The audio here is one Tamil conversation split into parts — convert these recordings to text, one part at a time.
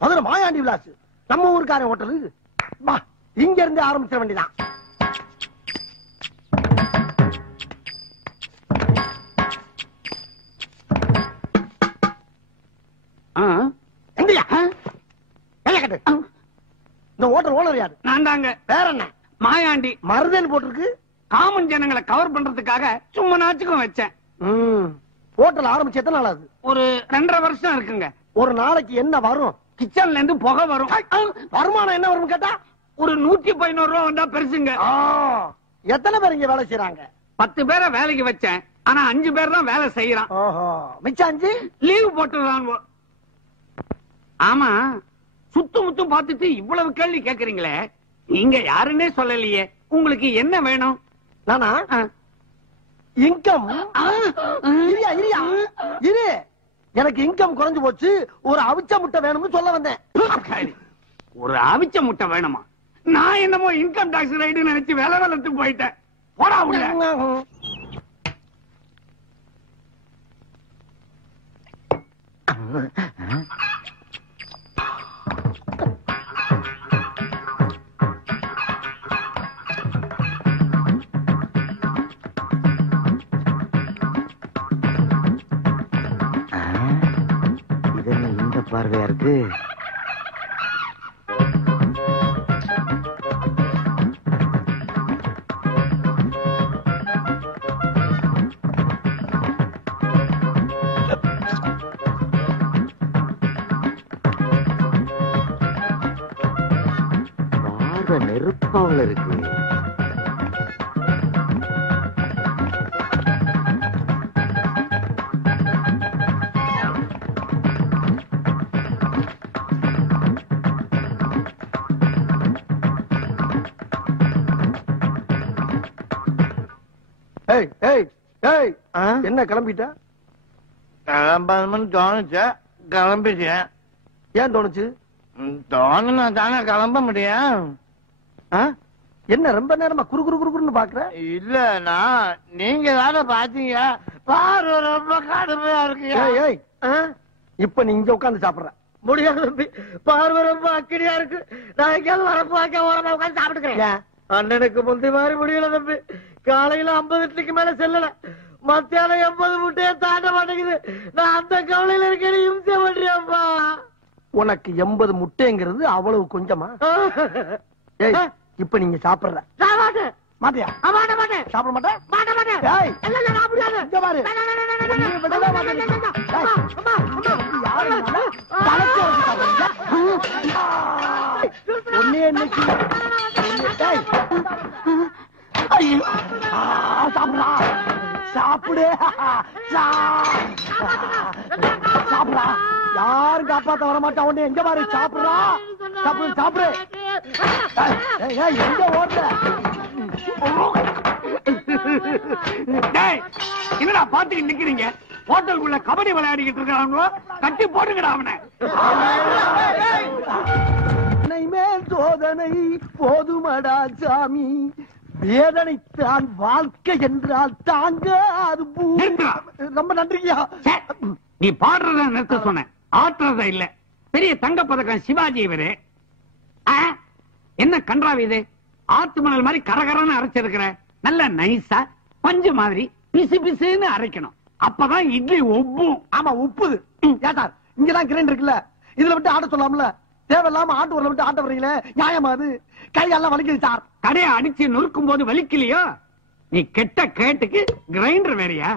மதுரை மாயாண்டி விலாஸ் நம்ம ஊருக்கார ஹோட்டலு. இங்க இருந்து ஆரம்பிச்சிட வேண்டியதான். இந்த ஹோட்டல் ஓனர் யாரு? நான் தாங்க. வேற என்ன? மாயாண்டி. மருதன் போட்டிருக்கு. காமன் ஜனங்களை கவர் பண்றதுக்காக சும்மா நாச்சுக்கும் வச்சேன். ஹோட்டல் ஆரம்பிச்சு எத்தனை நாள் ஆகுது? ஒரு 2.5 வருஷம் இருக்குங்க. ஒரு நாளைக்கு என்ன வரும்? கிச்சன்ல இருந்து புகை வரும். வருமானம் என்ன வரும் கேட்டா ஒரு 115 ரூபா வந்தா பெருசுங்க. எத்தனை பேர் இங்க வேலை செய்யறாங்க? 10 பேரை வேலைக்கு வச்சேன். ஆனா 5 பேர் தான் வேலை செய்யறான். மிச்சம் 5 லீவ் போட்டுறான். ஆமா, சுத்து முத்தும் பார்த்துட்டு இவ்வளவு கேள்வி கேக்குறீங்களே, நீங்க யாருன்னே சொல்லலையே. உங்களுக்கு என்ன வேணும்? நானா இன்கம். இரு, எனக்கு இன்கம் குறைஞ்சு போச்சு, ஒரு அவிச்ச முட்டை வேணும்னு சொல்ல வந்தேன். ஒரு அவிச்ச முட்டை வேணுமா? நான் என்னமோ இன்கம் டாக்ஸ் ரைடு நினைச்சு வேலை வளர்த்து போயிட்டேன். போடா உள்ள. இந்த பார்வையா இருக்கு. பார்வை நெருப்பாவில் இருக்கு. என்ன கிளம்பிட்ட? கிளம்பணும்னு தோணுச்சு, கிளம்பிட்டேன். ஏன் தோணுச்சு? தோணுனா தானே கிளம்ப முடியும். என்ன ரொம்ப நேரமா குறு குறு குறுன்னு பாக்குற? இல்லனா நீங்க தானே பாத்தீங்க, பாரு ரொம்ப கடுமையா இருக்கு. இப்ப நீ இங்க உட்காந்து சாப்பிடுற முடியாது தம்பி, பார்வை ரொம்ப அக்கடியா இருக்கு. நான் எங்கேயாவது வரப்பாக்க ஓரமா உட்காந்து சாப்பிட்டுக்கிறேன். அண்ணனுக்கு முந்தி மாதிரி முடியல தம்பி. காலையில 50 இட்லிக்கு மேல செல்லல, மத்தியானம் 80 முட்டையை தாண்ட மாட்டேங்குது. நான் அந்த கவலையில இருக்கேன், இம்சை பண்றியாப்பா. உனக்கு 80 முட்டைங்கிறது அவ்வளவு கொஞ்சமா? இப்ப நீங்க சாப்பிடுற மாட்டியா? சாப்பிட மாட்டேன். சாப்பிடு சாப்பிடா. யாரும் காப்பாத்த வர மாட்டா. உடனே எங்க பாரு சாப்பிடுறா. சாப்பிடு சாப்பிடு. எங்க ஓடுற? என்னடா பாத்துக்கு நிக்கிறீங்க? ஹோட்டலுக்குள்ள கபடி விளையாடிக்கிட்டு இருக்காங்க. கட்டி போட்டுக்கடா அவனை. மேல் சோதனை போதுமடா சாமி, வேதனைத்தான் வாழ்க்கை என்றால் தாங்க அது. ரொம்ப நன்றியா. நீ பாடுறத நிறுத்த சொன்ன, ஆட்டுறத இல்ல. பெரிய தங்க பதக்கம் சிவாஜி இவரு. என்ன கன்றாவி இது? ஆத்து மணல் மாதிரி கரகரன்னு அரைச்சிருக்கிற. நல்ல நைஸா பஞ்சு மாதிரி பிசு பிசுன்னு அரைக்கணும். அப்பதான் இட்லி ஒப்பும். ஆமா உப்புது. ஏட்டார் இங்கதான் கிரைண்டர் இருக்குல்ல, இதுல விட்டு ஆட்ட சொல்லாமல. தேவையில்லாம ஆட்டு ஊர்ல விட்டு ஆட்ட வர்றீங்களே, நியாயமா அது? கையெல்லாம் வலிக்குது சார். கடையை அடிச்சு நொறுக்கும் போது வலிக்கலையோ? நீ கெட்ட கேட்டுக்கு கிரைண்டர் வேறையா?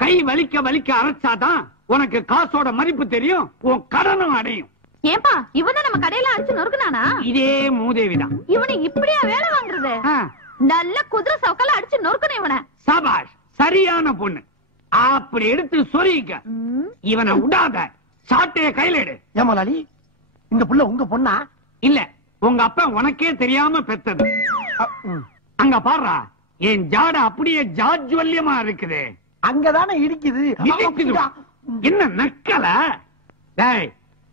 கை வலிக்க வலிக்க அரைச்சாதான் உனக்கு காசோட மதிப்பு தெரியும், உன் கடனும் அடையும். ஏன்பா இவனை நம்ம கடையில அடிச்சு நொறுக்குனானா? இதே மூதேவிதான். இவனை இப்படியா வேலை வாங்குறது? நல்ல குதிரை சவுக்கால அடிச்சு நொறுக்கணும் இவனை. சபாஷ், சரியான பொண்ணு. அப்படி எடுத்து சொரிக்க. இவனை விடாத, சாட்டைய கையில எடு. ஏமாலாளி, இந்த புள்ள உங்க பொண்ணா? இல்ல, உங்க அப்பா உனக்கே தெரியாம பெத்தது. அங்க பாடுறா, என் ஜாட அப்படியே ஜாஜ்வல்யமா இருக்குது. அங்கதானே இடிக்குது. என்ன நக்கல? டேய்,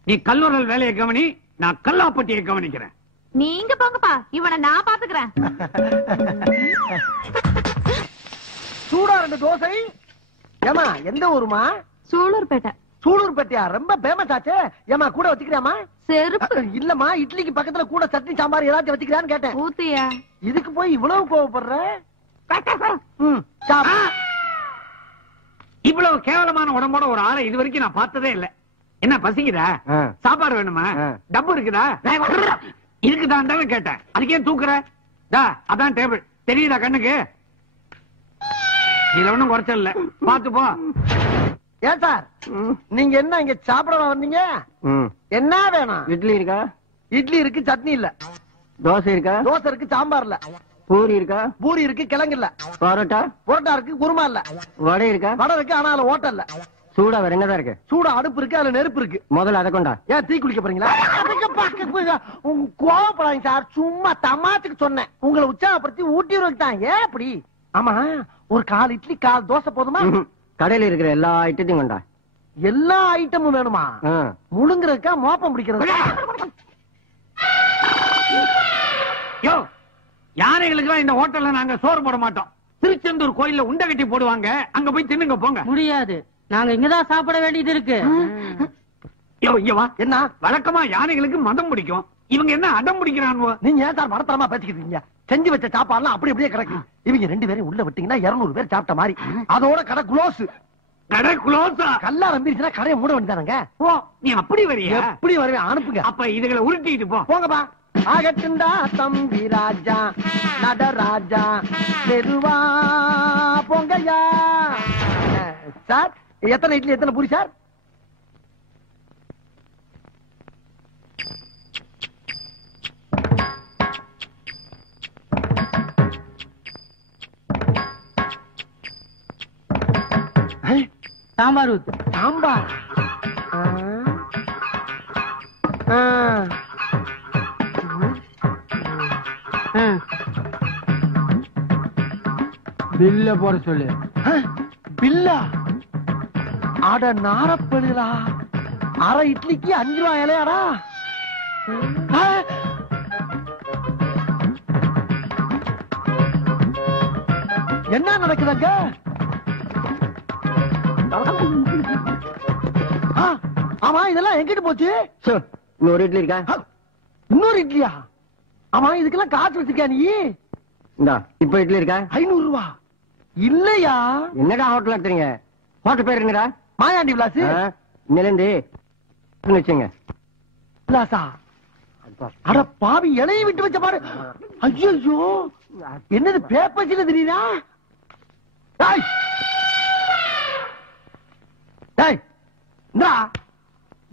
நீ கல்லூரல் வேலையை கவனி, நான் கல்லாப்பட்டியை கவனிக்கிறேன். நீங்க போங்கப்பா, இவனை நான் பாத்துக்கிறேன். சூடா 2 தோசை. ஏமா எந்த ஊருமா? சூலூர்பேட்டை. சூலூர்பேட்டையா? ரொம்ப பேமஸ் ஆச்சே. ஏமா கூட வச்சுக்கிறியாமா? செருப்பு இல்லம்மா, இட்லிக்கு பக்கத்துல கூட சட்னி சாம்பார் ஏதாச்சும் வச்சுக்கிறான்னு கேட்டேன். ஊத்தியா? இதுக்கு போய் இவ்வளவு கோவப்படுற? இவ்வளவு கேவலமான உடம்போட ஒரு ஆளை இது வரைக்கும் நான் பார்த்ததே இல்ல. என்ன பசிக்குதா? சாப்பாடு வேணுமா? டப்பு இருக்குதா? இருக்குதான் தானே கேட்டேன். அதுக்கே தூக்குற? அதான் டேபிள் தெரியுதா கண்ணுக்கு? இதுல ஒண்ணும் குறைச்சல் இல்ல, பாத்து போ. ஏன் சார், நீங்க என்ன இங்க சாப்பிட வந்தீங்க? என்ன வேணும்? இட்லி இருக்கா? இட்லி இருக்கு, சட்னி இல்ல. தோசை இருக்கா? தோசை இருக்கு, சாம்பார் இல்ல. பூரி இருக்கா? பூரி இருக்கு, கிழங்கு இல்ல. பரோட்டா? புரோட்டா இருக்கு, குருமா இல்ல. வடை இருக்கா? வடை இருக்கு, ஆனா அதுல ஓட்டை இல்ல. சூடா வேற என்னதான் இருக்கு? சூடா அடுப்பு இருக்கு, அதுல நெருப்பு இருக்கு. முதல்ல அதை கொண்டா. ஏன் தீ குளிக்க போறீங்களா? கோவப்படாதீங்க சார், சும்மா தமாத்துக்கு சொன்னேன். உங்களை உற்சாகப்படுத்தி ஊட்டி தான். ஏன் அப்படி? ஆமா, ஒரு 4 இட்லி 4 தோசை போதுமா? கடையில இருக்கிற எல்லா ஐட்டத்தையும் கொண்டா. எல்லா ஐட்டமும் வேணுமா? முழுங்குறதுக்கா மோப்பம் பிடிக்கிறது? யோ, யானைகளுக்கு இந்த ஹோட்டல்ல நாங்க சோறு போட மாட்டோம். திருச்செந்தூர் கோயில்ல உண்டை கட்டி போடுவாங்க, அங்க போய் தின்னுங்க போங்க. முடியாது, நாங்க இங்கதான் சாப்பிட வேண்டியது இருக்கு. யோ, இங்க வா. என்ன வழக்கமா யானைகளுக்கு மதம் பிடிக்கும், இவங்க என்ன அடம் பிடிக்கிறானுவோ? நீங்க ஏன் சார் மடத்தரமா பேசிக்கிட்டீங்க? செஞ்சு வச்ச சாப்பாடுலாம் அப்படி அப்படியே கிடக்கு. இவங்க 2 பேரும் உள்ள விட்டீங்கன்னா 200 பேர் சாப்பிட்ட மாதிரி. அதோட கடை குளோஸ். கடை குளோஸா? கல்லா நம்பிருச்சுன்னா கடையை மூட வேண்டியதானங்க. ஓ, நீ அப்படி வரியா? எப்படி வருவேன்? அனுப்புங்க. அப்ப இதுகளை உருட்டிட்டு போ. போங்கப்பா. ஆகட்டுண்டா தம்பி ராஜா, நடராஜா, மெதுவா போங்கய்யா. சார், எத்தனை இட்லி எத்தனை பூரி சார்? சாம்பார் ஊத்து. சாம்பார்? பில்ல போட சொல்லு. பில்லா? அட நாரப்படுகளா, அரை இட்லிக்கு 5 ரூபாய் இலையாடா? என்ன நடக்குதுங்க? ஆமா, இதெல்லாம் எங்கிட்டு போச்சு? இன்னொரு இட்லி இருக்கா? இன்னொரு இட்லியா? ஆமா, இதுக்கெல்லாம் காசு வச்சிருக்கியா நீ? இந்தா, இப்ப இட்லி இருக்கா? 500 ரூபாய் இல்லையா? என்னடா ஹோட்டல் நடத்துறீங்க? ஹோட்டல் பேர் என்னடா? மாயாண்டி விலாஸ். நிலந்து வச்சுங்க. விலாசா? அட பாவி, இலையை விட்டு வச்ச பாரு. ஐயோ, என்னது பேப்பர்ஸ்ல தெரியுதா?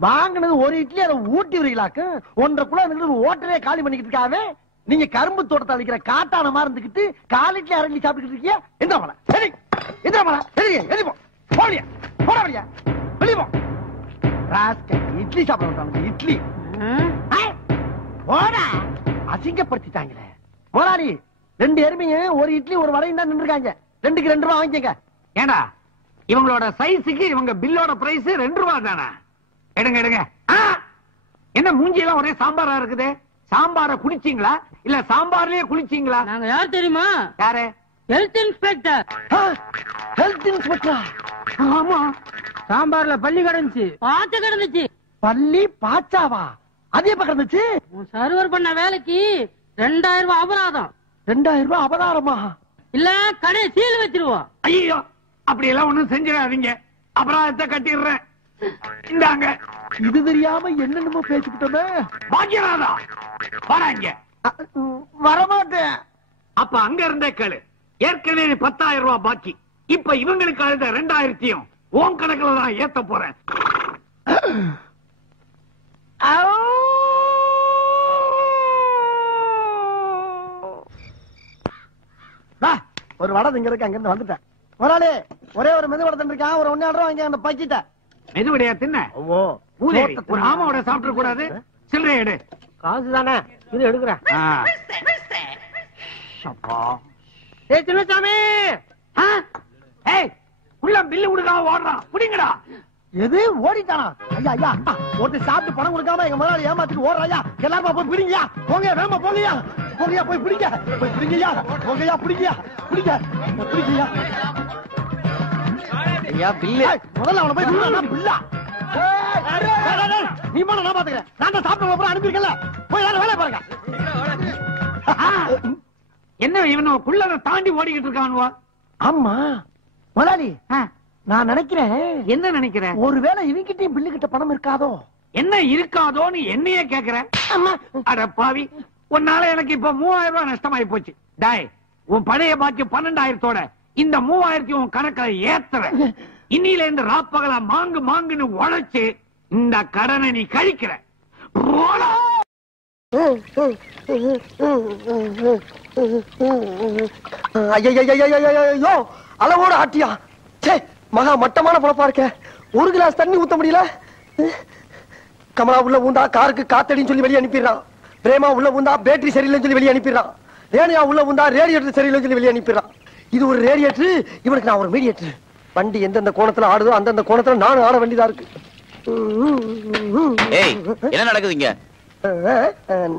வாங்கினது ஒரு இட்லி, அதை ஊட்டி வரீங்களாக்கு. 1.5 கிலோ ஓட்டரே காலி பண்ணிக்கிட்டு இருக்காவே. நீங்க கரும்பு தோட்டத்தை அழிக்கிற காட்டான மாதிரி இருந்துகிட்டு 4 இட்லி 1/2 இட்லி சாப்பிட்டு இருக்கீங்க. எந்த மலை சரி, எந்த மலை சரி, எதிப்போம் போடியா, போடியா, வெளியே இட்லி சாப்பிட விட்டாங்க. இட்லி போடா, அசிங்கப்படுத்திட்டாங்களே. முதலாளி, 2 எருமையும் ஒரு இட்லி ஒரு வடையும் தான் நின்றுருக்காங்க. 2க்கு 2 ரூபாய் வாங்கிக்கங்க. ஏண்டா, இவங்களோட சைஸுக்கு இவங்க பில்லோட பிரைஸ் 2 ரூபாய் தானே? எடுங்க எடுங்க. என்ன மூஞ்சியெல்லாம் ஒரே சாம்பாரா இருக்குது? சாம்பார குடிச்சீங்களா இல்ல சாம்பார்லயே குளிச்சீங்களா? நாங்க யார் தெரியுமா? யாரு? Health inspector. ஹெல்த் இன்ஸ்பெக்டரா? ஆமா. சாம்பார்ல பள்ளி கிடந்துச்சு, பாச்ச கிடந்துச்சு. பள்ளி பாச்சாவா? அது எப்ப கிடந்துச்சு? சர்வர் பண்ண வேலைக்கு 2000 ரூபாய் அபராதம். 2000 ரூபாய் அபராதமா? இல்ல கடை சீல் வச்சிருவோம். ஐயோ, அப்படி எல்லாம் ஒண்ணும் செஞ்சிடாதீங்க, அபராதத்தை கட்டிடுறேன். இந்தாங்க. இது தெரியாம என்னென்னமோ பேசிக்கிட்டோமே. பாக்கியராதா, வராங்க. வரமாட்டேன். அப்ப அங்க இருந்தே கேளு. ஏற்கனவே 10,000 ரூபாய் பாக்கி. இப்ப இவங்களுக்கு அழுத 2000 உன் கணக்குல தான் ஏத்த போறேன். ஒரு வடை இங்க இருக்கு, அங்க இருந்து வந்துட்டேன். முதலாளி, ஒரே ஒரு மெது வடை இருக்கான், ஒரு 1.5 ரூபாய் வாங்கி அந்த பக்கிட்ட. மெதுவடையா தின்ன? பூதேவி, ஒரு ஆமாவோட சாப்பிட கூடாது. சில்லறை எடு. காசு தானே, இது எடுக்கிறேன். சின்னசாமி, உள்ள பில்லு கொடுக்காம ஓடுறான், புடிங்கடா. எது ஓடிட்டானா? ஐயா ஐயா, ஒருத்தர் சாப்பிட்டு பணம் கொடுக்காம எங்க முதலாளி ஏமாத்திட்டு ஓடுறாயா. எல்லாரும் போய் பிடிங்கயா, போங்க வேமா போங்கயா, போங்கயா போய் பிடிங்க, போய் பிடிங்கயா, போங்கயா பிடிங்கயா, பிடிங்க பிடிங்கயா. ஐயா பில்லு முதல்ல அவனை போய் பில்லா. நீ போன நான் பாத்துக்கிறேன். நான் தான் சாப்பிட்ட அப்புறம் அனுப்பியிருக்கல. போய் எல்லாரும் வேலை பாருங்க. என்ன இவனோ குள்ளத தாண்டி ஓடிக்கிட்டு இருக்கானுவா? ஆமா முதலாளி, நான் நினைக்கிறேன். என்ன நினைக்கிற? ஒருவேளை இவங்கிட்டையும் பில்லு கிட்ட பணம் இருக்காதோ? என்ன இருக்காதோன்னு என்னையே கேக்குற? அட பாவி, உன்னால எனக்கு இப்ப 3000 ரூபாய் நஷ்டமாயி போச்சு. டாய், உன் பழைய பாக்கி 12,000தோட இந்த 3000 உன் கணக்கில் ஏத்துற. இன்னில இருந்து ராப்பகலா மாங்கு மாங்குன்னு உழைச்சு இந்த கடனை நீ கழிக்கிற. ஐயோ, அளவோட ஆட்டியா. சே, மகா மட்டமான பொழப்பா இருக்க. ஒரு கிளாஸ் தண்ணி ஊத்த முடியல. கமலா உள்ள ஊந்தா காருக்கு காத்தடின்னு சொல்லி வெளியே அனுப்பிடுறான். பிரேமா உள்ள ஊந்தா பேட்டரி சரியில்லைன்னு சொல்லி வெளியே அனுப்பிடுறான். ரேணியா உள்ள ஊந்தா ரேடியேட்டர் சரியில்லைன்னு சொல்லி வெளியே அனுப்பிடுறான். இது ஒரு ரேடியேட்டர், இவனுக்கு நான் ஒரு மீடியேட்டர். வண்டி எந்தெந்த கோணத்துல ஆடுதோ அந்தந்த கோணத்துல நானும் ஆட வேண்டியதா இருக்கு. என்ன நடக்குதுங்க?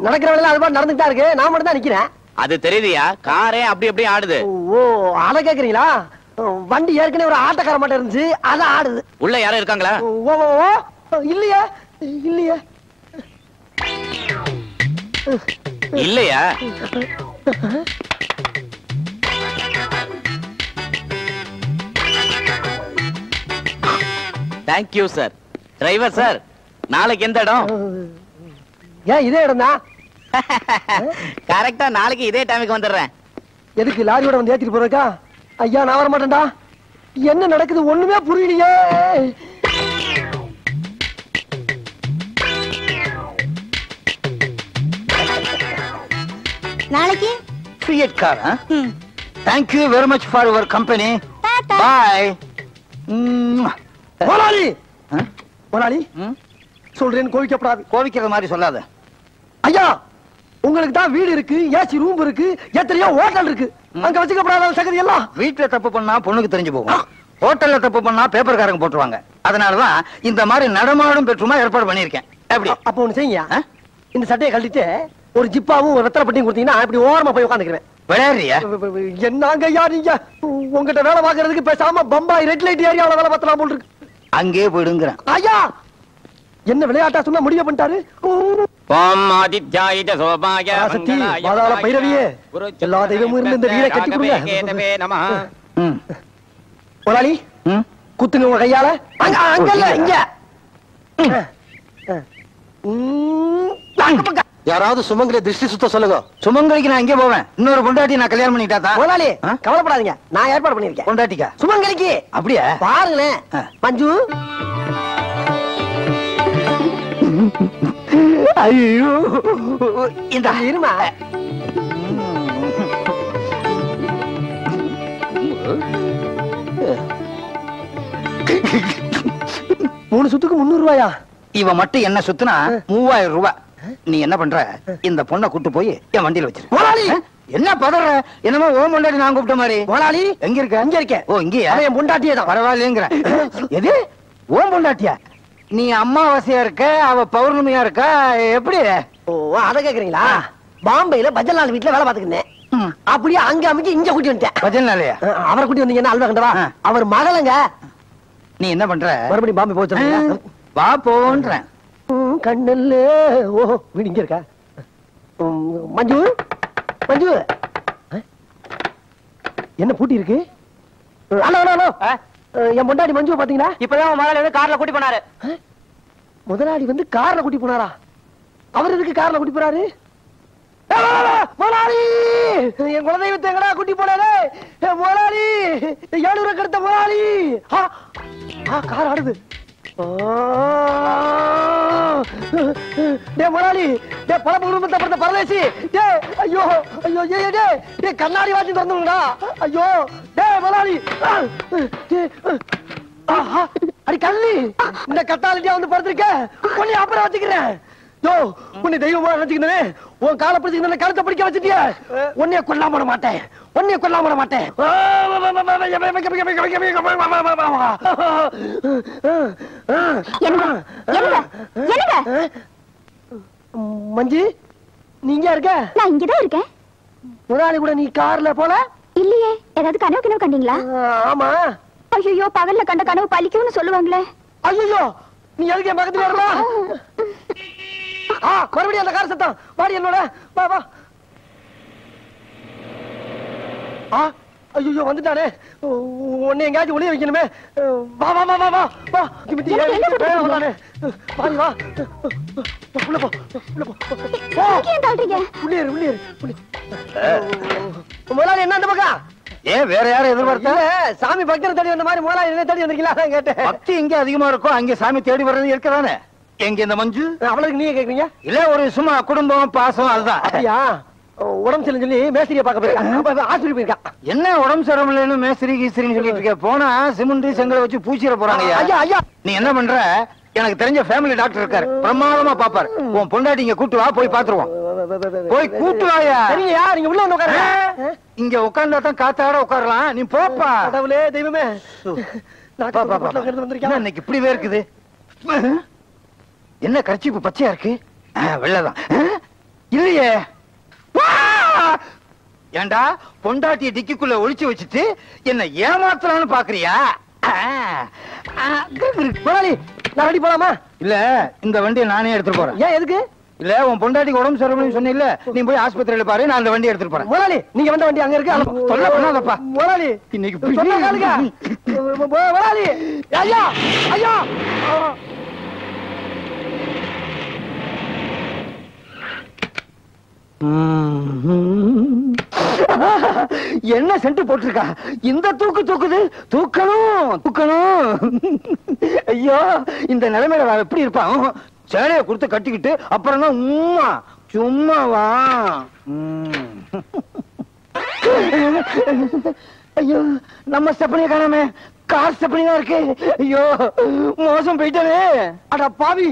நடக்கிற வேலை அது மாதிரி நடந்துட்டா இருக்கு. நான் மட்டும் தான் நிக்கிறேன். அது தெரியுதியா? காரே அப்படி அப்படி ஆடுது. ஓ, அத கேக்குறீங்களா? வண்டி ஏற்கனவே ஒரு ஆட்டக்கார மாட்ட இருந்துச்சு, அத ஆடுது. உள்ள யாரும் இருக்காங்களா? ஓ இல்லையா? இல்லையா? இல்லையா? Thank you sir. டிரைவர் சார், நாளைக்கு எந்த இடம்? ஏன் இதே இடம் தான்? கரெக்டா நாளைக்கு இதே டைமுக்கு வந்துடுறேன். எதுக்கு லாரியோட வந்து ஏத்திட்டு போறக்கா? ஐயா, நான் வர மாட்டேன்டா. என்ன நடக்குது ஒண்ணுமே புரியலையே. நாளைக்கு Fiat car. Thank you very much for your company. Bye. முதலாளி, முதலாளி சொல்றேன், கோவிக்கப்படாது. கோவிக்கிற மாதிரி சொல்லாத. ஐயா, உங்களுக்கு தான் வீடு இருக்கு, ஏசி ரூம் இருக்கு, எத்தனையோ ஹோட்டல் இருக்கு. அங்க வச்சுக்கப்படாத சகதி எல்லாம். வீட்டுல தப்பு பண்ணா பொண்ணுக்கு தெரிஞ்சு போகும். ஹோட்டல்ல தப்பு பண்ணா பேப்பர்காரங்க போட்டுருவாங்க. அதனாலதான் இந்த மாதிரி நடமாடும் பெட்ரூமா ஏற்பாடு பண்ணிருக்கேன். எப்படி? அப்ப ஒண்ணு செய்யுங்க, இந்த சட்டையை கழட்டிட்டு ஒரு ஜிப்பாவும் ஒரு வெத்தலை பட்டியும் கொடுத்தீங்கன்னா இப்படி ஓரமா போய் உட்காந்துக்கிறேன். விளையாடுறியா? என்னங்க ஐயா நீங்க? உங்ககிட்ட வேலை பாக்குறதுக்கு பேசாம பம்பாய் ரெட் லைட் ஏரியாவில் வேலை பார்த்தலாம் போல் இருக்கு. அங்கே போயிடுங்கிறேன். ஐயா, என்ன விளையாட்டா சொன்னா முடிவு பண்ணிட்டாரு. சக்தி, பாதாள பைரவியே, எல்லா தெய்வமும் இருந்து இந்த வீடை கட்டி கொடுங்க. முதலாளி, குத்துங்க உங்க கையால. அங்க இல்ல, இங்க. யாராவது சுமங்கலி திருஷ்டி சுத்த சொல்லுங்க. சுமங்கலிக்கு நான் எங்கே போவேன்? இன்னொரு பொண்டாட்டி நான் கல்யாணம் பண்ணிட்டா. முதலாளி கவலைப்படாதீங்க, நான் ஏற்பாடு பண்ணிருக்கேன். பொண்டாட்டிக்கா? சுமங்கலிக்கு. அப்படியா? பாருங்களேன் மஞ்சு. ஐயோ, இந்த இருமா. மூணு சுத்துக்கு 300 ரூபாயா? இவன் மட்டும் என்ன சுத்துனா 3000 ரூபாய். நீ என்ன பண்ற? இந்த பொண்ணை கூட்டு போய் என் வண்டியில வச்சிரு. முதலாளி, என்ன பதற? என்னமோ ஓம் பொண்டாட்டி நான் கூப்பிட்ட மாதிரி. முதலாளி எங்க இருக்க? இங்க இருக்கேன். ஓ, இங்கயா? என் பொண்டாட்டியே தான். பரவாயில்லைங்கிற. எது ஓம் பொண்டாட்டியா? நீ அம்மாவாசையா இருக்க, அவ பௌர்ணமியா இருக்கா, எப்படி? ஓ, அத கேக்குறீங்களா? பாம்பேல பஜன்லால் வீட்டுல வேலை பாத்துக்கிட்டேன். அப்படியே அங்க அமைக்க இங்க கூட்டி வந்துட்டேன். பஜன்லாலையா? அவரை கூட்டி வந்தீங்கன்னா அல்வா கண்டவா? அவர் மகளங்க. நீ என்ன பண்ற? மறுபடியும் பாம்பே போச்சு. வா போன்றேன். கண்ணல்ல. ஓ, வீடு இங்க இருக்கா? மஞ்சு, மஞ்சு, என்ன பூட்டி இருக்கு? ஹலோ ஹலோ ஹலோ, என் பொண்டாடி மஞ்சு பாத்தீங்களா? இப்பதான் முதல்ல வந்து கார்ல கூட்டி போனாரு. முதலாளி வந்து கார்ல கூட்டி போனாரா? அவர் எதுக்கு கார்ல கூட்டி போறாரு? முதலாளி, என் குலதெய்வத்தை எங்கடா கூட்டி போனாரு? முதலாளி, 700 கெடுத்த முதலாளி. கார் ஆடுது. டே முதலாளி, டே பல குடும்பத்தை படுத்த பரதேசி, டே ஐயோ ஐயோ, டே கண்ணாடி வாட்சி திறந்துடா. ஐயோ, டே முதலாளி, அடி கள்ளி, இந்த கத்தாலிட்டியா வந்து படுத்திருக்க. உன்னை அப்புறம் வச்சுக்கிறேன். யோ, உன்னை தெய்வமா நினைச்சுக்கிறேன். உன் காலை பிடிச்சுக்கிறேன், கழுத்தை பிடிக்க வச்சுட்டிய. உன்னைய கொல்லாம விட மாட்டேன், உன்னைய கொல்லாம விட மாட்டேன். மஞ்சு, நீங்க இருக்க? நான் இங்கதான் இருக்கேன். முதலாளி கூட நீ கார்ல போல? இல்லையே, ஏதாவது கனவு கனவு கண்டீங்களா? ஆமா. ஐயோ, பகல்ல கண்ட கனவு பலிக்கும்னு சொல்லுவாங்களே. ஐயோ, நீ எதுக்கு என் பக்கத்துல வரமா? மறுபடியும் அந்த கார் சத்தம். வாடி என்னோட, வா வா. ஐயோ வந்துட்டானே, உன்னை எங்கேயாச்சும் ஒளிய வைக்கணுமே. வா வா வா வா வா வா. வாடி வா, உள்ள போ உள்ள போ. உள்ளேரு உள்ளேரு. முதலாளி என்ன அந்த பக்கம்? ஏன் வேற யாரும் எதிர்பார்த்தா? சாமி பக்தரை தேடி வந்த மாதிரி முதலாளி என்ன தேடி வந்திருக்கீங்களா கேட்டேன். பக்தி எங்க அதிகமா இருக்கும் அங்க சாமி தேடி வர்றது இருக்கதானே. எங்க இந்த மஞ்சு அவளுக்கு நீங்க கேக்குறீங்க? இல்ல ஒரு சும்மா குடும்பம் பாசம் அதுதான். அப்படியா? உடம்பு சரியில்லைன்னு சொல்லி மேஸ்திரியை பார்க்க போயிருக்கா, ஆஸ்பத்திரி போயிருக்கா. என்ன உடம்பு சரியில்லைன்னு மேஸ்திரி கீஸ்திரின்னு சொல்லிட்டு இருக்க? போனா சிமெண்ட் செங்கலை வச்சு பூச்சிட போறாங்க. ஐயா ஐயா நீ என்ன பண்ற? எனக்கு தெரிஞ்ச ஃபேமிலி டாக்டர் இருக்காரு, பிரமாதமா பாப்பாரு. உன் பொண்டாட்டி இங்க கூட்டு வா, போய் பாத்துருவோம். போய் கூட்டு வாயா. சரிங்கய்யா, நீங்க உள்ள வந்து உட்காருங்க. இங்க உட்கார்ந்தா தான் காத்தாட உட்காரலாம். நீ போப்பா. கடவுளே தெய்வமே, இன்னைக்கு இப்படிவே இருக்குது. என்ன கர்ச்சீப்பு பச்சையா இருக்கு? வெள்ளதான் இல்லையே. ஏண்டா பொண்டாட்டிய டிக்கிக்குள்ள ஒளிச்சு வச்சுட்டு என்ன ஏமாத்தலாம்னு பாக்குறியா? நான் ரெடி போலாமா? இல்ல இந்த வண்டியை நானே எடுத்துட்டு போறேன். ஏன் எதுக்கு? இல்ல உன் பொண்டாட்டிக்கு உடம்பு சரியில்லைன்னு சொன்னீல்ல, நீ போய் ஆஸ்பத்திரியில பாரு, நான் அந்த வண்டி எடுத்துட்டு போறேன். முதலாளி நீங்க வந்த வண்டி அங்க இருக்கு. சொல்ல பண்ணாதப்பா. முதலாளி இன்னைக்கு சொன்னா கேளுங்க. முதலாளி ஐயா ஐயா. என்ன சென்ட் போட்டிருக்கா? இந்த தூக்கு தூக்குது. தூக்கணும் தூக்கணும். ஐயோ இந்த நிலைமையில அவன் எப்படி இருப்பான்? சேலைய கொடுத்து கட்டிக்கிட்டு அப்புறம் தான் உம்மா சும்மாவா? ஐயோ நம்ம ஸ்டெப்னியை காணாம, கார் ஸ்டெப்னி தான் இருக்கு. ஐயோ மோசம் போயிட்டவே. அட பாவி,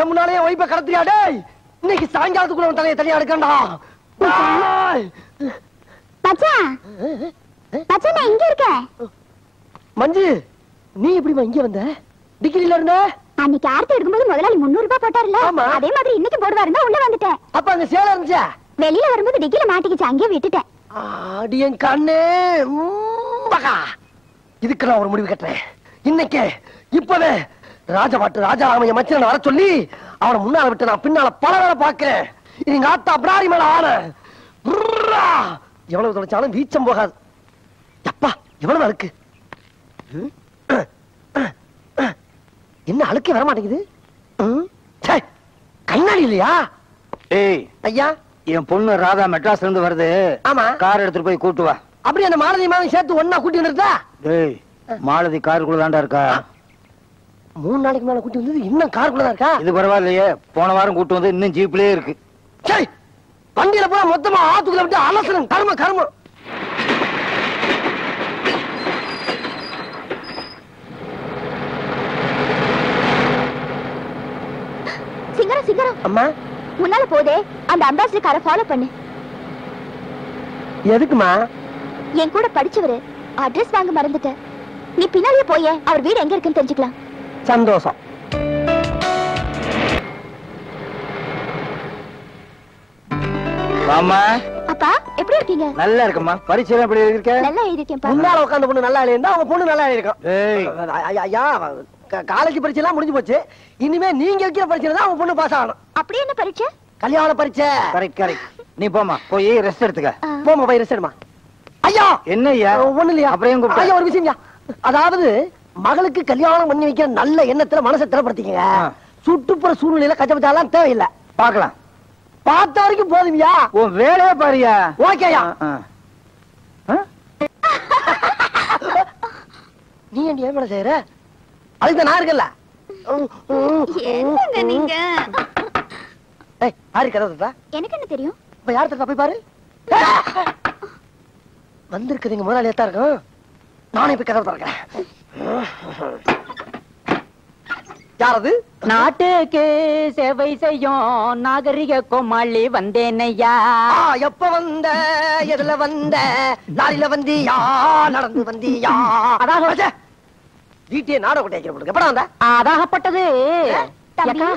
என் முன்னாலேயே ஒய்ப்ப கடத்தியாடே. இன்னைக்கு சாயங்காலத்துக்குள்ள தலையை தனியா எடுக்கண்டா. மஞ்சு நீ எப்படிமா இங்க வந்த? டிகிரில இருந்த அன்னைக்கு ஆர்த்தி எடுக்கும்போது முதலாளி 300 ரூபாய் போட்டாருல்ல, அதே மாதிரி இன்னைக்கு போடுவாருன்னா உள்ள வந்துட்டேன். அப்ப அங்க சேலை இருந்துச்சா? வெளியில வரும்போது டிக்கில மாட்டிக்கிச்சு, அங்கேயே விட்டுட்டேன். அடியன் கண்ணே, இதுக்கு நான் ஒரு முடிவு கட்டுறேன். இன்னைக்கு இப்பவே ராஜபாட்டு ராஜாராமைய மச்சனை வர சொல்லி அவனை முன்னால விட்டு நான் பின்னால பல வேலை பாக்குறேன். நீங்க ஆத்தா பிராரி மேல ஆன எவ்வளவு தொலைச்சாலும் வீச்சம் போகாது. அப்பா எவ்வளவு அழுக்கு. என்ன அழுக்கே வர மாட்டேங்குது? கண்ணாடி இல்லையா? ஏய் ஐயா, என் பொண்ணு ராதா மெட்ராஸ்ல இருந்து வருது. ஆமா, கார் எடுத்துட்டு போய் கூட்டு வா. அப்படி அந்த மாலதி மாதம் சேர்த்து ஒன்னா கூட்டி வந்துருதா? ஏய் மாலதி காருக்குள்ள தாண்டா இருக்கா. 3 நாளைக்கு மேல கூட்டி வந்தது இன்னும் காருக்குள்ளதான் இருக்கா? இது பரவாயில்லையே, போன வாரம் கூட்டு வந்து இன்னும் ஜீப்லயே இருக்கு. சரி, வண்டியில போய் மொத்தமா ஆத்துக்குள்ள விட்டு அலசனம். கர்ம கர்மம். சிங்கரம் சிங்கரம், அம்மா முன்னால போதே அந்த அம்பாசிடர் காரை ஃபாலோ பண்ணு. எதுக்குமா? என் கூட படிச்சவரு அட்ரஸ் வாங்க மறந்துட்டேன். நீ பின்னாலேயே போயே, அவர் வீடு எங்க இருக்குன்னு தெரிஞ்சுக்கலாம். சந்தோஷம். மாமா அப்பா எப்படி இருக்கீங்க? நல்லா இருக்குமா. பரீட்சை எப்படி இருக்க? நல்லா எழுதிருக்கேன்ப்பா. முன்னால உட்கார்ந்த பொண்ணு நல்லா எழுதிருந்தா அவங்க பொண்ணு நல்லா எழுதிருக்கும். ஏய் ஐயா, காலேஜ் பரீட்சை எல்லாம் முடிஞ்சு போச்சு. இனிமே நீங்க வைக்கிற பரீட்சை தான் அவங்க பொண்ணு பாஸ் ஆகணும். அப்படி என்ன பரீட்சை? கல்யாண பரீட்சை. Correct correct. நீ போமா, போய் ரெஸ்ட் எடுத்துக்க. போமா, போய் ரெஸ்ட் எடுமா. ஐயா என்ன ஐயா? ஒண்ணு இல்லையா? அப்புறம் ஏன் கூப்பிட்ட? ஐயா ஒரு விஷயம். அதாவது மகளுக்கு கல்யாணம் பண்ணி வைக்கிற நல்ல எண்ணத்துல மனசை திறப்படுத்திக்கங்க. சுற்றுப்புற சூழ்நிலையில கச்சபச்சாலாம் தேவையில்லை. பாக்கலாம். பார்த்த வரைக்கும் போதுமியா? உன் வேலையே பாருயா. ஓகேயா? நீ ஏன் ஏன் வேலை செய்யற? அதுக்கு நான் இருக்கல. என்னங்க நீங்க? ஏய், யாரு கதவு தட்டா? எனக்கு என்ன தெரியும்? இப்ப யார் தட்டா போய் பாரு. வந்திருக்குதுங்க முதலாளி எத்தா இருக்கும். நானே போய் கதவு திறக்கிறேன். யாரது? நாட்டுக்கு சேவை செய்யும் நாகரிக கோமாளி வந்தேனையா. எப்ப வந்த? எதுல வந்த? லாரில வந்தியா? நடந்து வந்தியா? அதாக வீட்டையே நாடகம் கொட்டைக்கிறேன். எப்படா வந்த? அதாகப்பட்டது. தம்பி,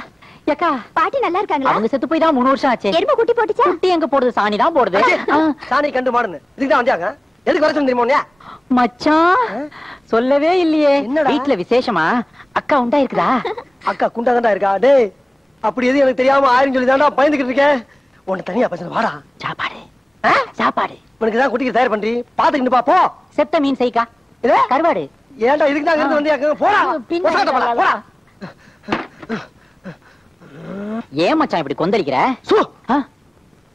ஏக்கா பாட்டி நல்லா இருக்காங்களா? அவங்க செத்து போய் தான் 3 வருஷம் ஆச்சு. எருமை குட்டி போட்டுச்சா? குட்டி எங்க போடுது? சாணி தான் போடுது. சாணி கண்டு மாடுன்னு இதுக்குதான் வந்தாங்க. எதுக்கு வர சொல்லி தெரியுமா? மச்சான் சொல்லவே இல்லையே. என்னடா? வீட்டுல விசேஷமா அக்கா உண்டா இருக்குதா? அக்கா குண்டா தான்டா இருக்கா? டேய் அப்படி எது எனக்கு தெரியாம ஆயிரம் சொல்லி தான்டா பயந்துகிட்டு இருக்கேன். உன்னை தனியா பேசுற வாடா. சாப்பாடு சாப்பாடு உனக்கு தான் குட்டிக்கு தயார் பண்றி பாத்துக்கிட்டு பா. போ. செத்த மீன் செய்க்கா இதே கருவாடு. ஏன்டா இதுக்கு தான் இருந்து வந்து போடா. உட்கார்ந்து போடா. போடா. ஏன் மச்சான் இப்படி கொந்தளிக்கிற?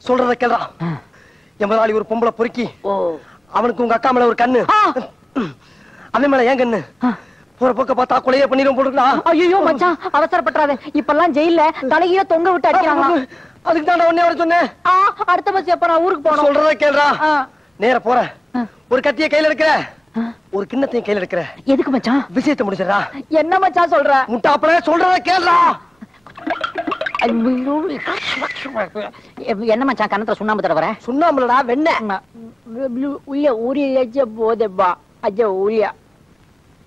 சொல்றத கேளுடா. எம்பதாளி ஒரு பொம்பளை பொறுக்கி அவனுக்கு உங்க அக்கா மேல ஒரு கண்ணு, அவன் மேல ஏன் கண்ணு? போற பக்க பார்த்தா கொலையே பண்ணிரும் போட்டுடா. ஐயோ மச்சான் அவசரப்பட்டாத. இப்பெல்லாம் ஜெயில தலையில தொங்க விட்டு அடிக்கிறாங்க. அதுக்கு தான் உடனே வர சொன்னேன். அடுத்த பஸ் எப்ப நான் ஊருக்கு போறோம்? சொல்றத கேளுடா. நேர போற ஒரு கத்திய கையில எடுக்கிற, ஒரு கிண்ணத்தையும் கையில எடுக்கிற. எதுக்கு மச்சான்? விஷயத்தை முடிச்சிடா. என்ன மச்சான் சொல்ற? முட்டாப்பல சொல்றத கேளுடா. என்ன மச்சான் கண்ணத்துல சுண்ணாம்பு தடவற? சுண்ணாம்புலடா வெண்ண. உள்ள ஊறி ஏச்ச போதேப்பா. அஜ ஊழியா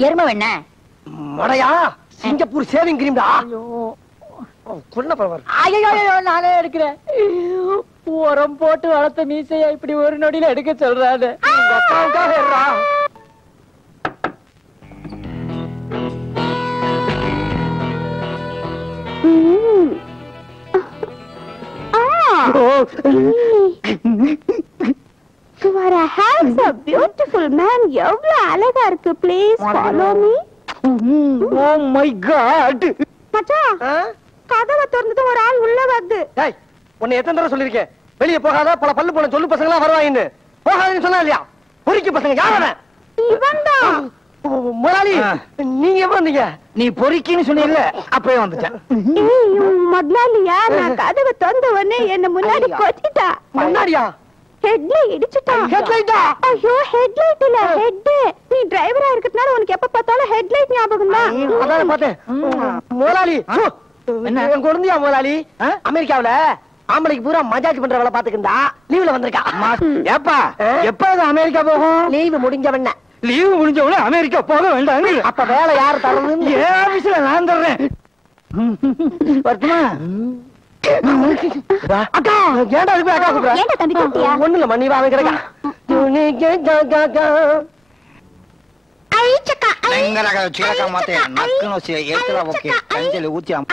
எருமை வெண்ண மடையா சிங்கப்பூர் சேவிங் கிரீம்டா. கொன்ன பரவாயில்ல. ஐயோ நானே எடுக்கிறேன். உரம் போட்டு வளர்த்த மீசையா இப்படி ஒரு நொடியில எடுக்க சொல்றாரு. You are a handsome, beautiful man. எவ்வளவு அழகா இருக்கு. Please follow me. Oh my God. மச்சான் கதவை திறந்துட்டு ஒரு ஆள் உள்ள வந்து. டேய் உன்னை எத்தனை தடவை சொல்லிருக்கேன் வெளிய போகாத, பல பல்லு போன சொல்லு பசங்க எல்லாம் வருவாங்கன்னு. போகாதன்னு சொன்னா இல்லையா? பொறுக்கி பசங்க யாரவன்? இவன்தான். முதலாளி நீங்க எப்ப வந்தீங்க? நீ பொறுக்கின்னு சொன்னீல்ல, அப்பவே வந்துட்டேன். முதலாளியா நான் கதவை திறந்த உடனே என்ன முன்னாடி கொத்திட்டா. முன்னாடியா? ஹெட்ல இடிச்சுட்டா. ஹெட்லைட்டா? ஐயோ ஹெட்லைட் இல்ல ஹெட். நீ டிரைவரா இருக்கிறதுனால உனக்கு எப்ப பார்த்தாலும் ஹெட்லைட் ஞாபகம் தான். அதான் பார்த்தேன். முதலாளி என்ன குழந்தையா முதலாளி? அமெரிக்காவுல ஆம்பளைக்கு பூரா மஜாஜ் பண்ற வேலை பாத்துக்கிட்டா லீவ்ல வந்திருக்கா. ஏப்பா எப்ப அமெரிக்கா போகும்? லீவு முடிஞ்சவன. லீவு முடிஞ்சவன அமெரிக்கா போக வேண்டாம். அப்ப வேலை யாரு தரணும்னு ஏன் ஆபீஸ்ல நான் தர்றேன். வருத்தமா? அக்கா ஏன்டா அதுக்கு அக்கா கூப்பிடுற? ஏன்டா தம்பி கூப்பிட்டியா? ஒண்ணு இல்ல மணி வாங்க கிடக்கா.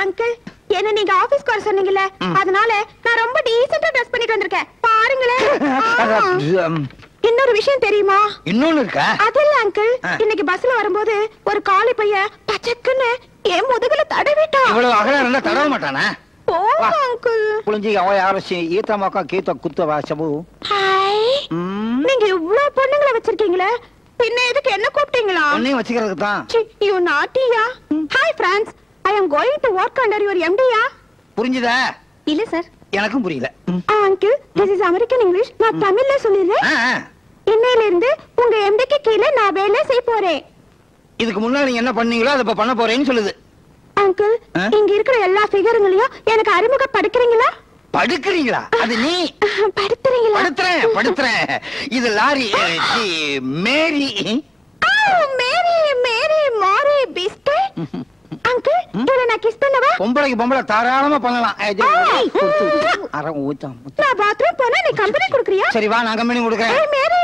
அங்கிள் என்ன நீங்க ஆபீஸ்க்கு வர சொன்னீங்கல்ல, அதனால நான் ரொம்ப டீசென்ட்டா ட்ரெஸ் பண்ணிட்டு வந்திருக்கேன். பாருங்களேன். இன்னொரு விஷயம் தெரியுமா? இன்னொன்னு இருக்கா? அது இல்ல அங்கிள், இன்னைக்கு பஸ்ல வரும்போது ஒரு காலி பையன் பச்சக்குன்னு என் முதுகுல தடவிட்டான். இவ்வளவு அகல இருந்தா தடவ மாட்டானா? போங்க அங்கிள். புளிஞ்சி அவயாரசி ஈத்தமாக்கா கீத்த குத்த வாசபு. ஹாய். நீங்க இவ்வளவு பொண்ணுங்களை வச்சிருக்கீங்களே, பின்ன எதுக்கு என்ன கூப்பிட்டீங்களா? உன்னையும் வச்சுக்கிறதுக்கு தான். யூ நாட்டியா? Hi friends, I am going to work under your எம்டியா? புரிஞ்சுதா? இல்ல சார். எனக்கும் புரியல. Uncle this is American English. நான் தமிழ்ல சொல்லிடுறேன். இன்னையில இருந்து உங்க எம்டிக்கு கீழே நான் வேலை செய்ய போறேன். இதுக்கு முன்னாடி நீங்க என்ன பண்ணீங்களோ அதை இப்ப பண்ண போறேன்னு சொல்லுது. அங்கிள் இங்க இருக்கிற எல்லா ஃபிகருங்களையும் எனக்கு அறிமுகப்படுத்துறீங்களா? படுக்கிறீங்களா? அது நீ படுத்துறீங்களா? படுத்துறேன். இது லாரி மேரி. மேரி மேரி மாரி பிஸ்கட். அங்கிள் இத நான் கிஸ் பண்ணவா? பொம்பளை தாராளமா பண்ணலாம். அரை ஊத்தம். நான் பாத்ரூம் போனா நீ கம்பெனி கொடுக்கறியா? சரி வா, நான் கம்பெனி கொடுக்கறேன். மேரி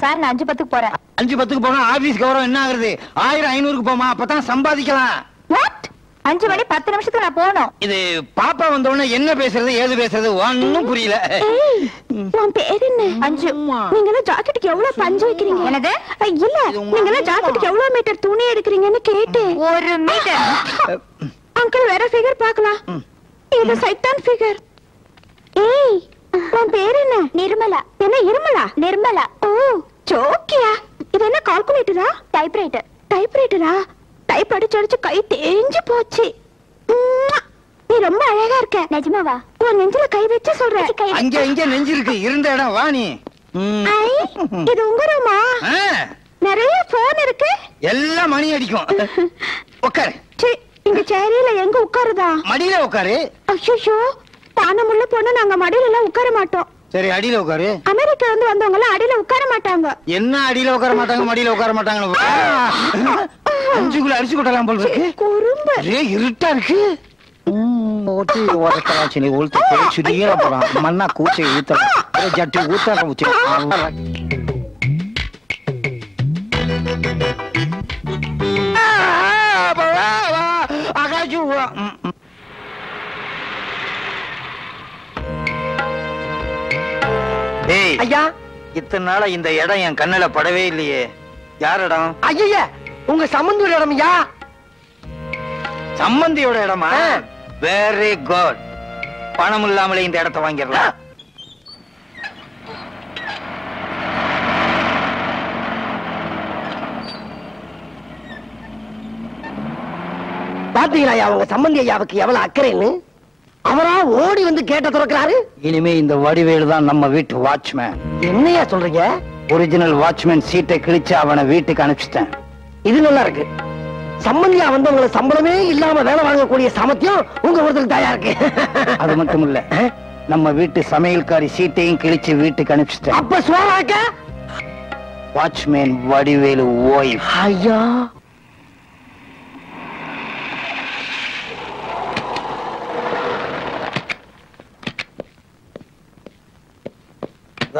சார் நான் 5:10க்கு போறேன். 5:10க்கு போனா ஆபீஸ் கௌரவம் என்ன ஆகுது? 1000-500க்கு போமா, அப்பதான் சம்பாதிக்கலாம். வாட்? 5 மணி 10 நிமிஷத்துக்கு நான் போகணும். இது பாப்பா வந்த உடனே என்ன பேசுறது ஏது பேசுறது ஒண்ணும் புரியல. உன் பேர் என்ன? அஞ்சு. நீங்க ஜாக்கெட்டுக்கு எவ்வளவு பஞ்சு வைக்கிறீங்க? என்னது? இல்ல நீங்க ஜாக்கெட்டுக்கு எவ்வளவு மீட்டர் துணி எடுக்கிறீங்கன்னு கேட்டேன். 1 மீட்டர். அங்கிள் வேற ஃபிகர் பார்க்கலாம். இது சைத்தான் ஃபிகர். ஏய் உன் பேர் என்ன? நிர்மலா. என்ன இருமலா? நிர்மலா. ஓ ஜோக்கியா. இது என்ன கால்குலேட்டரா? டைப்ரைட்டர். டைப்ரைட்டரா? டைப் அடிச்சு கை தேஞ்சு போச்சு. நீ ரொம்ப அழகா இருக்க. நிஜமாவா? உன் நெஞ்சில கை வச்சு சொல்றேன். அங்க நெஞ்சு இருக்கு, இருந்த இடம் வா நீ. இது உங்க ரூமா? நிறைய போன் இருக்கு. எல்லாம் மணி அடிக்கும். உட்காரு. இந்த சேரியில எங்க உட்காருதா? மடியில உட்காரு. ஐயோ பானமுள்ள பொண்ணு நாங்க மடியில எல்லாம் உட்கார மாட்டோம். சரி அடியில உட்காரு. அமெரிக்கா இருந்து வந்தவங்க எல்லாம் அடியில உட்கார மாட்டாங்க. என்ன அடியில உட்கார மாட்டாங்க மடியில உட்கார மாட்டாங்க? அஞ்சுக்குள்ள அரிசி கொட்டலாம் போல இருக்கு. குறும்பு. இருட்டா இருக்கு. ஓட்டி ஓரத்தராச்சி நீ உள்த்து சுடியே போறான். மண்ணா கூச்சை ஊத்தலாம். ஜட்டி ஊத்தாட ஊத்தி. டேய் ஐயா இத்தனை நாளா இந்த இடம் என் கண்ணுல படவே இல்லையே. யார் இடம்? ஐயா உங்க சம்பந்தூர் இடம்யா. சம்பந்தியோட இடமா? Very good. பணம் இல்லாமலே இந்த இடத்தை வாங்கிடலாம். பாத்தீங்களா உங்க சம்பந்தி ஐயாவுக்கு எவ்வளவு அக்கறைன்னு? அவரா ஓடி வந்து கேட்ட திறக்கிறாரு. இனிமே இந்த வடிவேலு தான் நம்ம வீட்டு வாட்ச்மேன். என்னையா சொல்றீங்க? ஒரிஜினல் வாட்ச்மேன் சீட்டை கிழிச்சு அவனை வீட்டுக்கு அனுப்பிச்சிட்டேன். இது நல்லா இருக்கு. சம்பந்தியா வந்து உங்களை சம்பளமே இல்லாம வேலை வாங்கக்கூடிய சாமர்த்தியம் உங்க ஒருத்தருக்கு தயா இருக்கு. அது மட்டும் இல்ல, நம்ம வீட்டு சமையல்காரி சீட்டையும் கிழிச்சு வீட்டுக்கு அனுப்பிச்சிட்டேன். அப்ப சோறாக்க வாட்ச்மேன் வடிவேலு ஓய்ஃப். ஐயா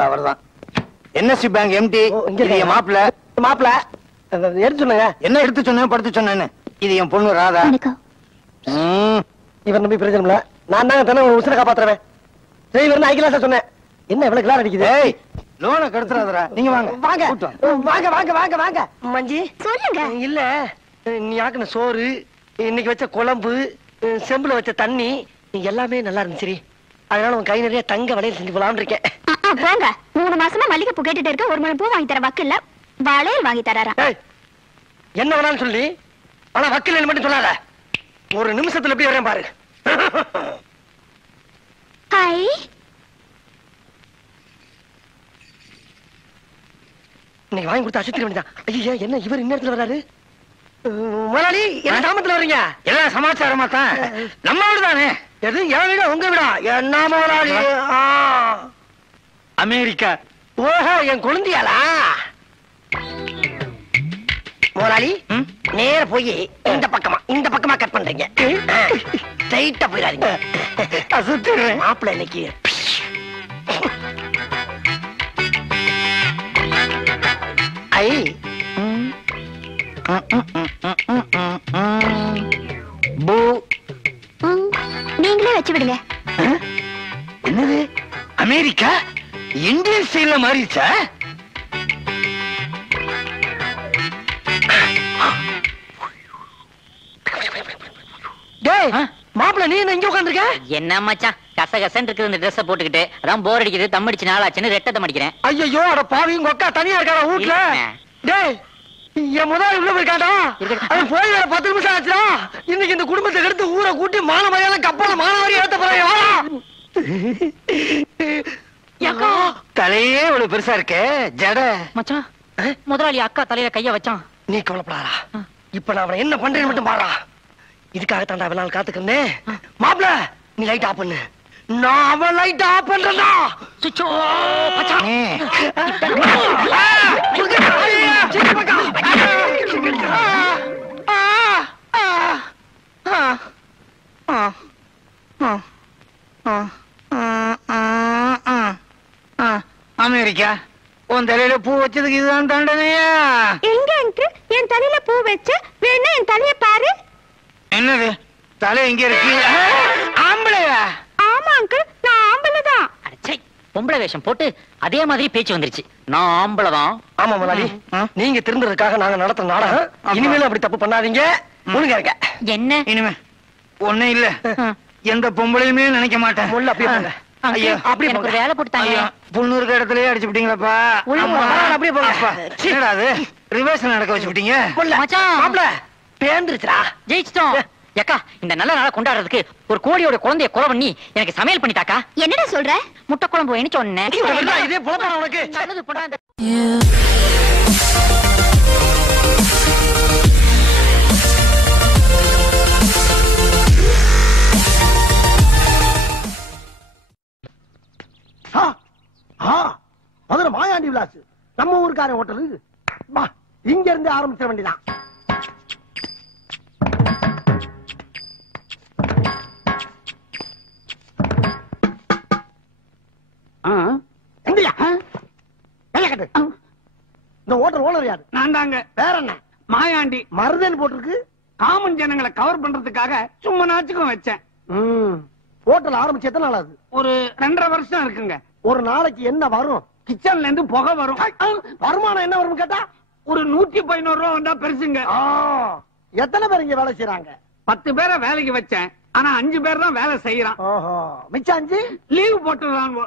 அவர்தான் என்எஸ்சி பேங்க் எம்டி. மாப்பிள்ள மாப்பிள்ள எடுத்து சொன்னங்க. என்ன எடுத்து சொன்னேன் படுத்து சொன்னேன்னு? இது என் பொண்ணு ராதா. இவர் நம்பி பிரச்சனை இல்ல. நான் தாங்க தானே உசுரை காப்பாத்துறேன். டிரைவர் ஐக்கியலா சார் சொன்னேன். என்ன இவ்வளவு கிளார் அடிக்குது? லோனை கெடுத்துறாதரா. நீங்க வாங்க வாங்க வாங்க வாங்க வாங்க வாங்க. மஞ்சி சொல்லுங்க. இல்ல நீ ஆக்குன சோறு, இன்னைக்கு வச்ச குழம்பு, செம்புல வச்ச தண்ணி எல்லாமே நல்லா இருந்துச்சு. அதனால உன் கை நிறைய தங்க வளையல் செஞ்சு போலாம்னு இருக்கேன். போங்க. 3 மாசமா மல்லிகை பூ கேட்டுட்டு இருக்க. 1 முழம் பூ வாங்கி தர வக்கு இல்ல, வளையல் வாங்கி தராரா? என்ன வேணாலும் சொல்லி, ஆனா வக்கீல் மட்டும் சொல்லாத. ஒரு நிமிஷத்துல எப்படி வரேன் பாரு. ஹாய். இன்னைக்கு வாங்கி கொடுத்தா அசுத்திர வேண்டியதான். ஐயா என்ன இவர் இந்நேரத்துல வராரு? முதலாளி என்ன சாமத்துல வர்றீங்க? எல்லாம் சமாச்சாரமா தான். நம்ம வீடு தானே. எது என் வீடா உங்க வீடா? என்ன முதலாளி? அமெரிக்கா. ஓஹோ என் குழந்தையாளா? முதலாளி நேர போய் இந்த பக்கமா கட் பண்றீங்க. ஸ்ட்ரைட்டா போயிடாதீங்க. மாப்பிள்ள இன்னைக்கு ஐ நீங்களே வச்சு விடுங்க. என்னது அமெரிக்கா இந்தியன் ஸ்டைல்ல மாறிடுச்சா? டேய் மாப்பிள்ள நீ என்ன இங்க உட்கார்ந்திருக்க? என்ன மச்சான் கசகசன்னு இருக்குது இந்த ட்ரெஸ் போட்டுக்கிட்டு. அதான் போர் அடிக்குது, தம் அடிச்சு நாளாச்சுன்னு ரெட்டத்தை மடிக்கிறேன். ஐயோ அட பாவி உங்க அக்கா தனியா இருக்காரா வீட்ல? டேய் என் முதல்ல உள்ள போயிருக்காடா. அது போய் வேற 10 நிமிஷம் ஆச்சுடா. இன்னைக்கு இந்த குடும்பத்தை எடுத்து ஊரை கூட்டி மான மரியாதை கப்பால மானவாரி ஏத்த போறாங்க. வாடா. தலையே இவ்வளவு பெருசா இருக்கே ஜட. மச்சான் முதலாளி அக்கா தலையில கைய வச்சான். நீ கவலைப்படாதா. இப்ப நான் அவனை என்ன பண்றேன்னு மட்டும் பாரா. இதுக்காக தாண்டா இவ்வளவு நாள் காத்துக்கிறேன். மாப்பிள்ள நீ லைட் ஆஃப் பண்ணு. நான் அவன் லைட் ஆஃப் பண்றேன்டா. சுச்சோ மச்சான். அமெரிக்கா உன் தலையில பூ வச்சதுக்கு இதுதான் தண்டனையா? எங்க அங்கிள் என் தலையில பூ வச்சு வேணா என் தலைய பாரு. என்னது தலை எங்க இருக்கு? ஆம்பளையா? ஆமா அங்கிள் நான் ஆம்பளை தான். அடச்சை பொம்பளை வேஷம் போட்டு அதே மாதிரி பேச்சு வந்துருச்சு. நான் ஆம்பளைதான். ஆமா முதலாளி நீங்க திருந்ததுக்காக நாங்க நடத்துற நாடகம். இனிமேலும் அப்படி தப்பு பண்ணாதீங்க. ஒழுங்கா இருக்க. என்ன இனிமே ஒண்ணு இல்ல, எந்த பொம்பளையுமே நினைக்க மாட்டேன். முள்ள அப்படியே போங்க. ஐயோ அப்படி எனக்கு வேலை போட்டுட்டாங்க. புண்ணூருக்கு இடத்துலயே அடிச்சு விட்டீங்களப்பா. அப்படியே போங்க. என்னடா அது ரிவர்ஸ் நடக்க வச்சு விட்டீங்க. மச்சான் மாப்பிள்ள பேந்துருச்சுடா. ஜெயிச்சிட்டோம். ஏக்கா இந்த நல்ல நாளை கொண்டாடுறதுக்கு ஒரு கோழியோட குழந்தைய கொலை பண்ணி எனக்கு சமையல் பண்ணிட்டாக்கா. என்னடா சொல்ற? முட்டை குழம்பு வேணும் சொன்னேன். இதே பொழப்பா உனக்கு. நல்லது பண்ணாத. மதுரை மாயாண்டி விலாஸ் நம்ம ஊருக்கார ஹோட்டலு. இங்க இருந்து ஆரம்பிச்சிட வேண்டியதான். எங்கயா கட்டு? இந்த ஹோட்டல் ஓனர் யாரு? நான் தாங்க. வேற என்ன? மாயாண்டி. மருதன் போட்டிருக்கு. காமன் ஜனங்களை கவர் பண்றதுக்காக சும்மா நாச்சுக்கும் வச்சேன். ஹோட்டல் ஆரம்பிச்சு எத்தனை நாள் ஆகுது? ஒரு 2.5 வருஷம் இருக்குங்க. ஒரு நாளைக்கு என்ன வரும்? கிச்சன்ல இருந்து புகை வரும். வருமானம் என்ன வரும் கேட்டா ஒரு 111 ரூபா வந்தா பெருசுங்க. எத்தனை பேர் இங்க வேலை செய்யறாங்க? 10 பேரை வேலைக்கு வச்சேன். ஆனா 5 பேர் தான் வேலை செய்யறான். மிச்சம் 5 லீவ் போட்டுறான்.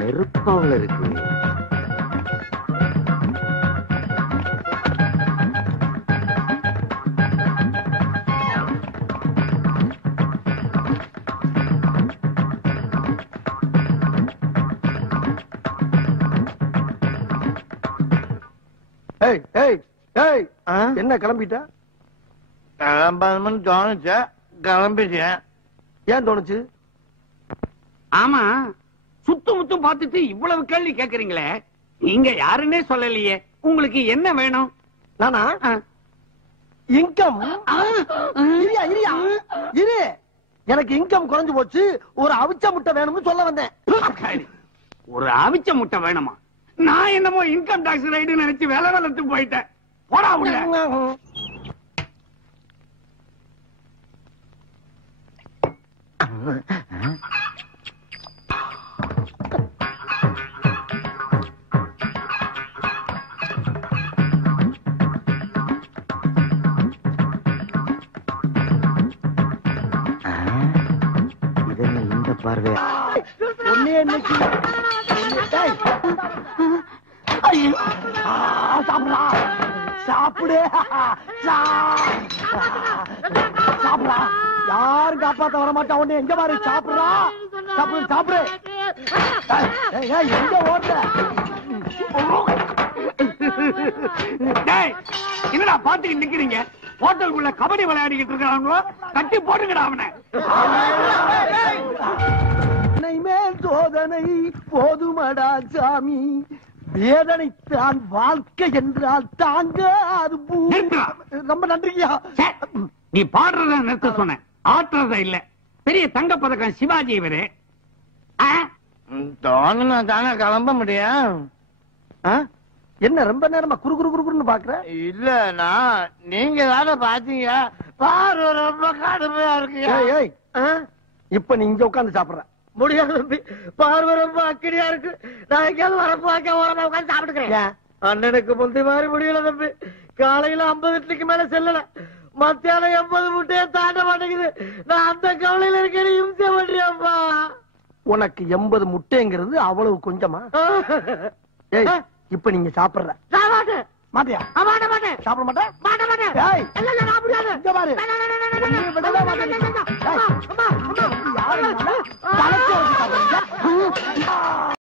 நெருப்பாவில் இருக்கு. என்ன கிளம்பிட்ட? கிளம்பணும்னு தோணுச்சு, கிளம்பிட்டேன். ஏன் தோணுச்சு? ஆமா, சுத்து முத்தும் பார்த்துட்டு இவ்வளவு கேள்வி கேக்குறீங்களே, நீங்க யாருன்னே சொல்லலையே. உங்களுக்கு என்ன வேணும்? நானா இன்கம்? இரு, எனக்கு இன்கம் குறைஞ்சு போச்சு, ஒரு அவிச்ச முட்டை வேணும்னு சொல்ல வந்தேன். ஒரு அவிச்ச முட்டை வேணுமா? நான் என்னமோ இன்கம் டாக்ஸ் ரைடு நினைச்சு வேலை வளர்த்து போயிட்டேன். போடா உள்ள. இந்த பார்வை ஒன்னே இன்னைக்கு சாப்பிடு சாப்பிடா. யாரும் காப்பாத்த வர மாட்டா. உடனே எங்க பாரு, சாப்பிடுறா. சாப்பிடு சாப்பிடு. எங்க ஓடுற? என்னடா பாத்துட்டு நிக்கிறீங்க? ஹோட்டலுக்குள்ள கபடி விளையாடிக்கிட்டு இருக்காங்களோ, கட்டி போட்டுக்கடா அவனை. மேல் சோதனை போதுமடா சாமி, வேதனைத்தான் வாழ்க்கை என்றால் தாங்க அது. ரொம்ப நன்றியா. நீ பாடுறத நிறுத்த சொன்ன, ஆட்டுறத இல்ல. பெரிய தங்க பதக்கம் சிவாஜி இவரு. தோணுனா தானே கிளம்ப முடியும். என்ன ரொம்ப நேரமா குறு குறு குறுன்னு பாக்குற? இல்ல, நான் நீங்க தானே பாத்தீங்க. பாரு ரொம்ப கடுமையா இருக்கு. இப்ப நீ இங்க உட்காந்து சாப்பிடுற முடியாது தம்பி, பார்வை ரொம்ப அக்கடியா இருக்கு. நான் எங்கேயாவது வரப்பு வாக்க ஓரமா உட்காந்து சாப்பிட்டுக்கிறேன். அண்ணனுக்கு முந்தி மாதிரி முடியல தம்பி. காலையில 50 இட்லிக்கு மேல செல்லல, மத்தியானம் 80 முட்டையை தாண்ட மாட்டேங்குது. நான் அந்த கவலையில இருக்கேன். இம்சை பண்றியாப்பா. உனக்கு 80 முட்டைங்கிறது அவ்வளவு கொஞ்சமா? இப்ப நீங்க சாப்பிடுற மாட்டியா? சாப்பிட மாட்டேன்.